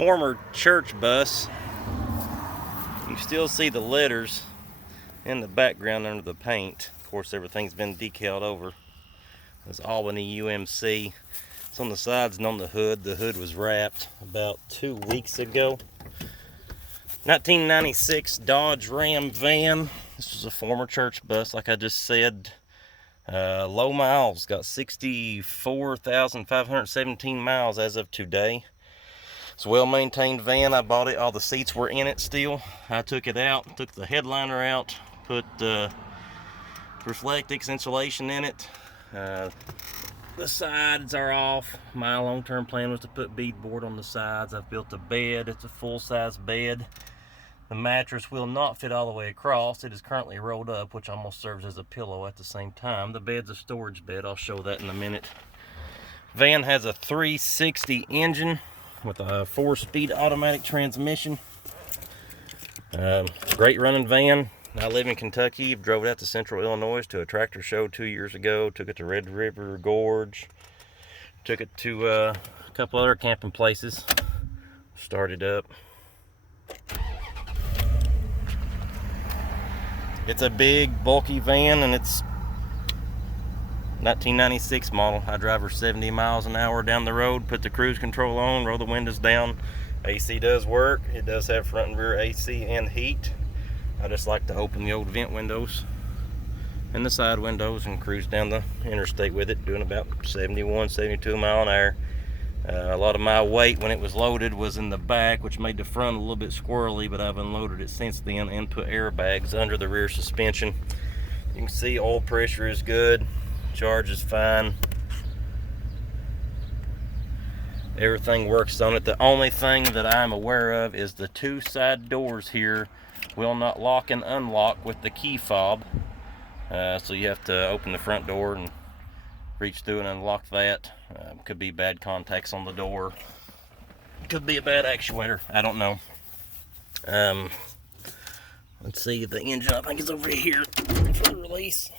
former church bus. You still see the letters in the background under the paint. Of course, everything's been decaled over. It's Albany UMC. It's on the sides and on the hood. The hood was wrapped about 2 weeks ago. 1996 Dodge Ram Van. This was a former church bus, like I just said. Low miles, got 64,517 miles as of today. It's a well-maintained van. I bought it. All the seats were in it still. I took it out, took the headliner out, put Reflectix insulation in it. The sides are off. My long-term plan was to put beadboard on the sides. I've built a bed. It's a full-size bed. The mattress will not fit all the way across. It is currently rolled up, which almost serves as a pillow at the same time. The bed's a storage bed. I'll show that in a minute. Van has a 360 engine with a 4-speed automatic transmission. Great running van. I live in Kentucky. Drove it out to Central Illinois to a tractor show 2 years ago. Took it to Red River Gorge. Took it to a couple other camping places. Started up. It's a big, bulky van, and it's 1996 model. I drive her 70 miles an hour down the road, put the cruise control on, roll the windows down. AC does work. It does have front and rear AC and heat. I just like to open the old vent windows and the side windows and cruise down the interstate with it, doing about 71, 72 mile an hour. A lot of my weight when it was loaded was in the back, which made the front a little bit squirrely, but I've unloaded it since then and put airbags under the rear suspension. You can see oil pressure is good. Charge is fine. Everything works on it. The only thing that I'm aware of is the 2 side doors here will not lock and unlock with the key fob. So you have to open the front door and reach through and unlock that. Could be bad contacts on the door. Could be a bad actuator. I don't know. Let's see the engine. I think it's over here for the release.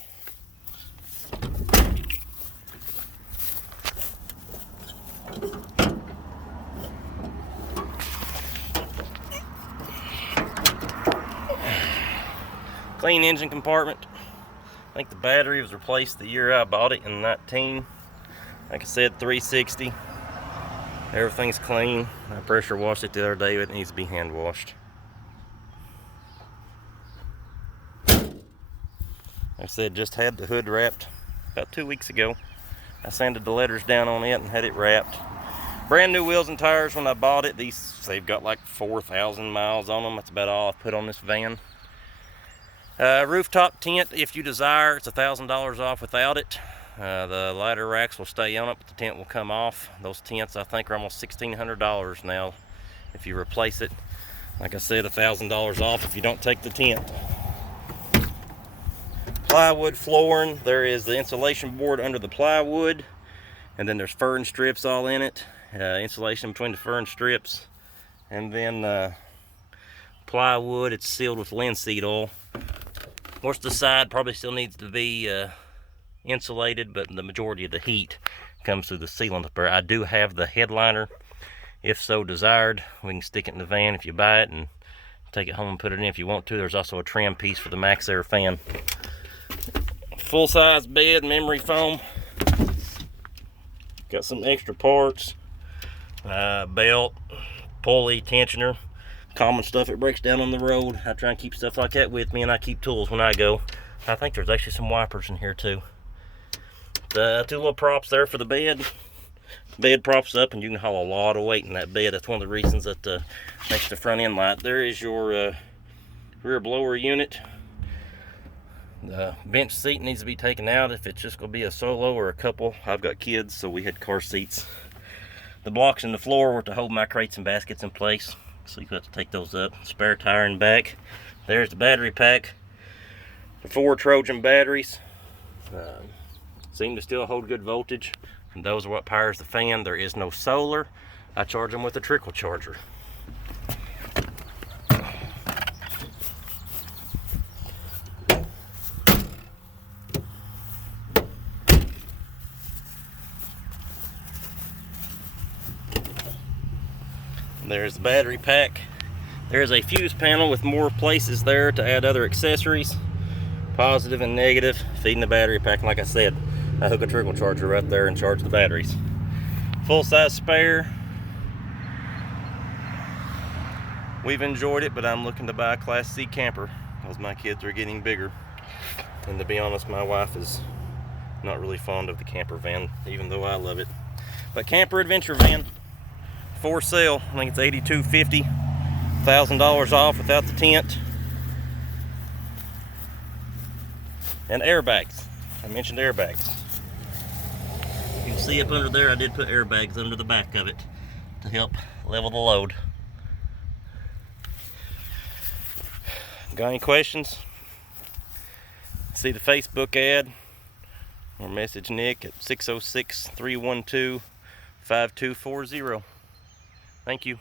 Clean engine compartment. I think the battery was replaced the year I bought it in 19. Like I said, 360. Everything's clean. I pressure washed it the other day, but it needs to be hand washed. Like I said, just had the hood wrapped about 2 weeks ago. I sanded the letters down on it and had it wrapped. Brand new wheels and tires when I bought it. They've got like 4,000 miles on them. That's about all I've put on this van. Rooftop tent, if you desire, it's $1,000 off without it. The ladder racks will stay on it, but the tent will come off. Those tents, I think, are almost $1,600 now if you replace it. Like I said, $1,000 off if you don't take the tent. Plywood flooring. There is the insulation board under the plywood, and then there's fern strips all in it. Insulation between the fern strips, and then plywood. It's sealed with linseed oil. Of course, the side probably still needs to be insulated, but the majority of the heat comes through the sealant up there. I do have the headliner, if so desired. We can stick it in the van if you buy it and take it home and put it in if you want to. There's also a trim piece for the Max Air fan. Full-size bed, memory foam. Got some extra parts. Belt, pulley, tensioner. Common stuff that breaks down on the road. I try and keep stuff like that with me, and I keep tools when I go. I think there's actually some wipers in here too. The 2 little props there for the bed. Bed props up, and you can haul a lot of weight in that bed. That's one of the reasons that makes the front end light. There is your rear blower unit. The bench seat needs to be taken out if it's just going to be a solo or a couple. I've got kids, so we had car seats. The blocks in the floor were to hold my crates and baskets in place, so you have to take those up. Spare tire in back. There's the battery pack. The 4 Trojan batteries. Seem to still hold good voltage, and those are what powers the fan. There is no solar. I charge them with a trickle charger. There's the battery pack. There's a fuse panel with more places there to add other accessories. Positive and negative, feeding the battery pack. And like I said, I hook a trickle charger right there and charge the batteries. Full-size spare. We've enjoyed it, but I'm looking to buy a Class C camper because my kids are getting bigger. And to be honest, my wife is not really fond of the camper van, even though I love it. But camper adventure van, for sale. I think it's $82.50, $1,000 off without the tent. And airbags. I mentioned airbags. You can see up under there, I did put airbags under the back of it to help level the load. Got any questions? See the Facebook ad or message Nick at 606-312-5240. Thank you.